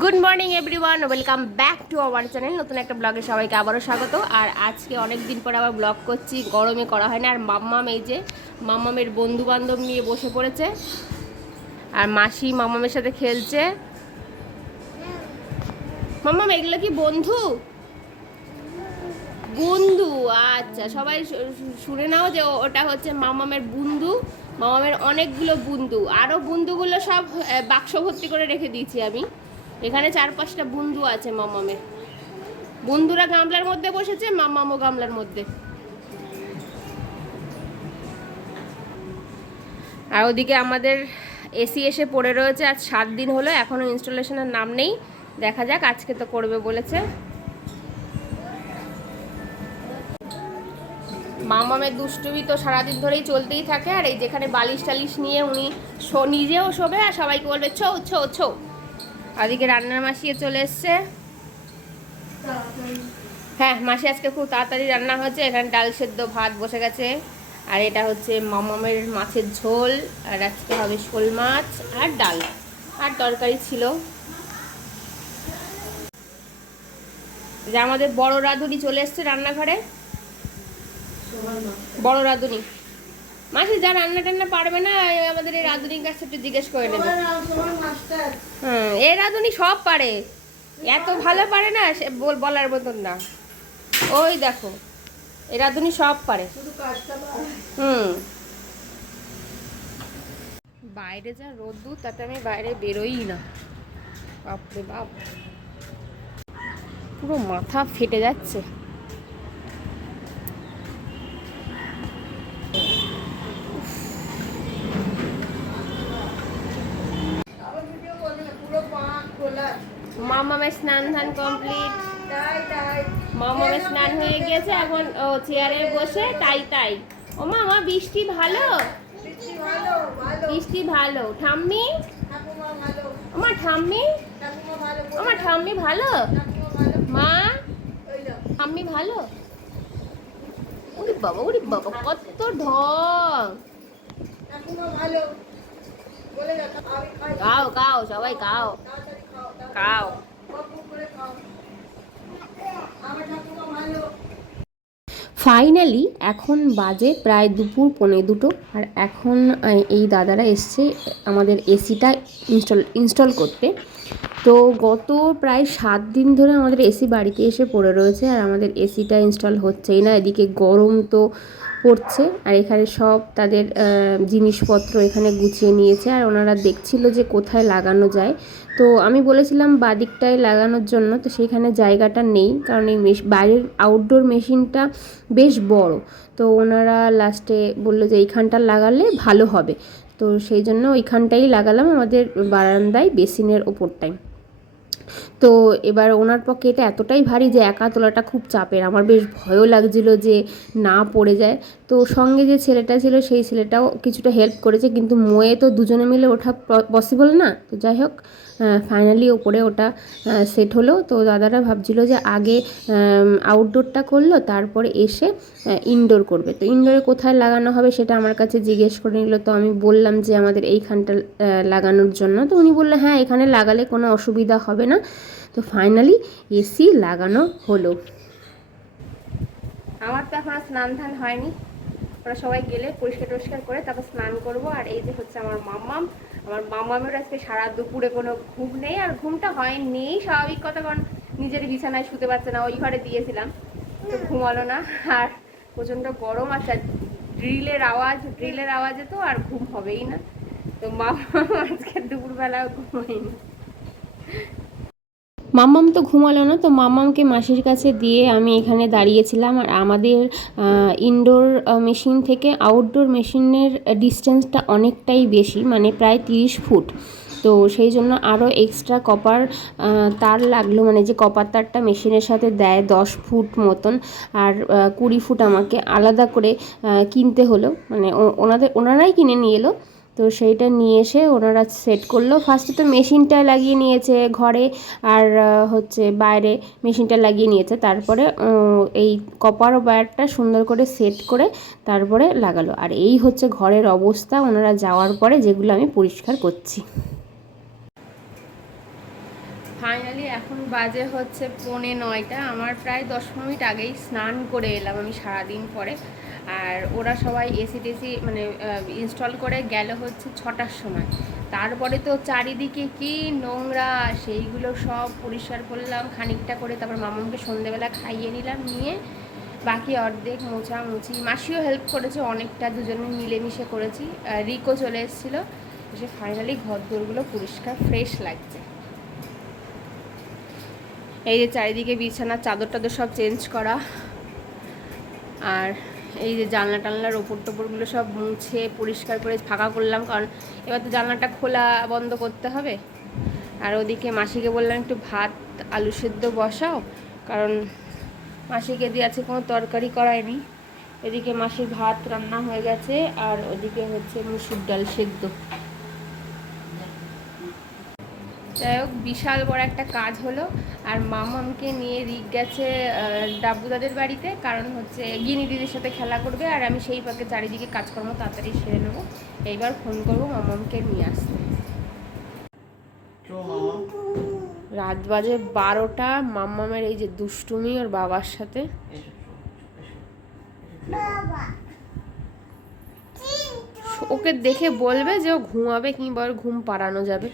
Good morning everyone, welcome back to our channel. নতুন একটা ব্লগে সবাইকে আবারও স্বাগত। আর আজকে অনেক দিন পর আবার ব্লগ করছি, গরমে করা হয় না। আর মাম্মাম এই যে মাম্মামের বন্ধু বান্ধব নিয়ে বসে পড়েছে, আর মাসি মাম্মামের সাথে খেলছে। মাম্মাম এগুলো কি বন্ধু? বন্ধু, আচ্ছা সবাই শুনে নাও যে ওটা হচ্ছে মামামের বন্ধু। মামামের অনেকগুলো বন্ধু, আরও বন্ধুগুলো সব বাক্স ভর্তি করে রেখে দিয়েছি আমি। এখানে 4-5টা বন্ধু আছে মামামের। বন্ধুরা গামলার মধ্যে বসেছে, মামামও গামলার মধ্যে। আর ওদিকে আমাদের এসি এসে পড়ে রয়েছে, আজ 7 দিন হলো, এখনও ইনস্টলেশনের নাম নেই। দেখা যাক, আজকে তো করবে বলেছে। মামামের দুষ্টুমি তো সারাদিন ধরেই চলতেই থাকে। আর এই যেখানে বালিশ টালিশ নিয়ে উনি নিজেও শোবে আর সবাইকে বলবে ছৌ ছৌ ছৌ। ওদিকে রান্নার মাসিয়ে চলে এসছে। হ্যাঁ, মাসি আজকে খুব তাড়াতাড়ি রান্না হচ্ছে। এখানে ডাল সেদ্ধ ভাত বসে গেছে। আর এটা হচ্ছে মামামের মাছের ঝোল। আর আজকে হবে শোল মাছ আর ডাল আর তরকারি ছিল। যে আমাদের বড় রাঁধুনি চলে এসছে রান্নাঘরে। বড় রাঁধুনি মাসি যা রান্না টান্না পারবে না, আমাদের এই রাঁধুনির কাছে একটু জিজ্ঞেস করে নেবে। হ্যাঁ, এই রাঁধুনি সব পারে, এত ভালো পারে না সে বলার মতন না। ওই দেখো, এই রাঁধুনি সব পারে। বাইরে যা রোদ্দুর, তাতে আমি বাইরে বেরোই না। বাপরে বাপ, পুরো মাথা ফেটে যাচ্ছে। মামামের স্নান ধান কমপ্লিট। মামামের স্নান হয়ে গেছে, এখন ও চেয়ারে বসে তাই তাই। ও মা বৃষ্টি ভালো, বৃষ্টি ভালো। ঠাম্মি, আমার ঠাম্মি, আমার ঠাম্মি ভালো। মা, ঠাম্মি ভালো। ওরে বাবা কত ঢং। খাও খাও সবাই খাও খাও। ফাইনালি এখন বাজে প্রায় দুপুর 1:45। আর এখন এই দাদারা এসছে আমাদের এসিটা ইনস্টল করতে। তো গত প্রায় 7 দিন ধরে আমাদের এসি বাড়িতে এসে পড়ে রয়েছে, আর আমাদের এসিটা ইনস্টল হচ্ছেই না। এদিকে গরম তো পড়ছে, আর এখানে সব তাদের জিনিসপত্র এখানে গুছিয়ে নিয়েছে, আর ওনারা দেখছিল যে কোথায় লাগানো যায়। তো আমি বলেছিলাম বাদিকটায় লাগানোর জন্য, তো সেইখানে জায়গাটা নেই, কারণ এই বাইরের আউটডোর মেশিনটা বেশ বড়। তো ওনারা লাস্টে বললো যে এইখানটা লাগালে ভালো হবে। তো সেই জন্য ওইখানটাই লাগালাম, আমাদের বারান্দায় বেসিনের ওপরটায়। তো এবার ওনার পক্ষে এটা এতটাই ভারী যে একা তোলাটা খুব চাপের। আমার বেশ ভয়ও লাগছিল যে না পড়ে যায়। তো সঙ্গে যে ছেলেটা ছিল সেই ছেলেটাও কিছুটা হেল্প করেছে, কিন্তু মোয়ে তো দুজনে মিলে ওঠা পসিবল না। তো যাই হোক, ফাইনালি ওপরে ওটা সেট হলো। তো দাদারা ভাবছিল যে আগে আউটডোরটা করলো, তারপরে এসে ইনডোর করবে। তো ইনডোরে কোথায় লাগানো হবে সেটা আমার কাছে জিজ্ঞেস করে নিল। তো আমি বললাম যে আমাদের এইখানটা লাগানোর জন্য। তো উনি বললেন হ্যাঁ, এখানে লাগালে কোনো অসুবিধা হবে না। তো ফাইনালি এসি লাগানো হলো। আমার তো এখন স্নান ধান হয়নি, ওরা সবাই গেলে পরিষ্কার করে তারপর স্নান করব। আর এই যে হচ্ছে আমার মাম্মাম। আমার মাম্মামের আজকে সারা দুপুরে কোনো ঘুম নেই, আর ঘুমটা হয়নি স্বাভাবিক কথা, কারণ নিজের বিছানায় শুতে পারছে না, ওই ঘরে দিয়েছিলাম তো ঘুমালো না। আর প্রচণ্ড গরম আছে, ড্রিলের আওয়াজে তো আর ঘুম হবেই না। তো মাম্মাম আজকে দুপুরবেলাও ঘুমায়নি। মাম্মাম তো ঘুমালো না, তো মাম্মামকে মাসির কাছে দিয়ে আমি এখানে দাঁড়িয়েছিলাম। আর আমাদের ইনডোর মেশিন থেকে আউটডোর মেশিনের ডিস্টেন্সটা অনেকটাই বেশি, মানে প্রায় 30 ফুট। তো সেই জন্য আরও এক্সট্রা কপার তার লাগলো, মানে যে কপার তারটা মেশিনের সাথে দেয় 10 ফুট মতন। আর 20 ফুট আমাকে আলাদা করে কিনতে হলো, মানে ওনারাই কিনে নিয়ে এলো। তো সেইটা নিয়ে এসে ওনারা সেট করলো। ফার্স্টে তো মেশিনটা লাগিয়ে নিয়েছে ঘরে, আর হচ্ছে বাইরে মেশিনটা লাগিয়ে নিয়েছে। তারপরে এই কপার ওয়্যারটা সুন্দর করে সেট করে তারপরে লাগালো। আর এই হচ্ছে ঘরের অবস্থা ওনারা যাওয়ার পরে, যেগুলো আমি পরিষ্কার করছি। বাজে হচ্ছে 8:45। আমার প্রায় 10 মিনিট আগেই স্নান করে এলাম আমি সারাদিন পরে। আর ওরা সবাই এসি টেসি মানে ইনস্টল করে গেল হচ্ছে 6টার সময়। তারপরে তো চারিদিকে কি নোংরা, সেইগুলো সব পরিষ্কার করলাম খানিকটা করে, তারপর মামাকে সন্ধেবেলা খাইয়ে নিলাম, নিয়ে বাকি অর্ধেক মোছামুছি মাসিও হেল্প করেছে অনেকটা, দুজনে মিলেমিশে করেছি। রিকো চলে এসেছিলো, এসে ফাইনালি ঘর দোরগুলো পরিষ্কার ফ্রেশ লাগছে। এই যে চারিদিকে বিছানার চাদর টাদর সব চেঞ্জ করা, আর এই যে জানলা টানলার ওপর টোপরগুলো সব মুছে পরিষ্কার করে ফাঁকা করলাম, কারণ এবার তো জানলাটা খোলা বন্ধ করতে হবে। আর ওদিকে মাসিকে বললাম একটু ভাত আলু সেদ্ধ বসাও, কারণ মাসিকে দিয়ে আছে কোনো তরকারি করায়নি। এদিকে মাসির ভাত রান্না হয়ে গেছে, আর ওদিকে হচ্ছে মুসুর ডাল সেদ্ধ। যাই হোক, বিশাল বড় একটা কাজ হলো। আর মামামকে নিয়ে রিক গেছে ডাব্বুদাদের বাড়িতে, কারণ হচ্ছে গিনি দিদির সাথে খেলা করবে, আর আমি সেই পাকে চারিদিকে কাজকর্ম তাড়াতাড়ি সেরে নেবো। এইবার ফোন করবো মামামকে নিয়ে আসতে। রাত বাজে 12টা, মাম্মামের এই যে দুষ্টুমি ওর বাবার সাথে। ওকে দেখে বলবে যে ও ঘুমাবে, কিংবা ওর ঘুম পাড়ানো যাবে।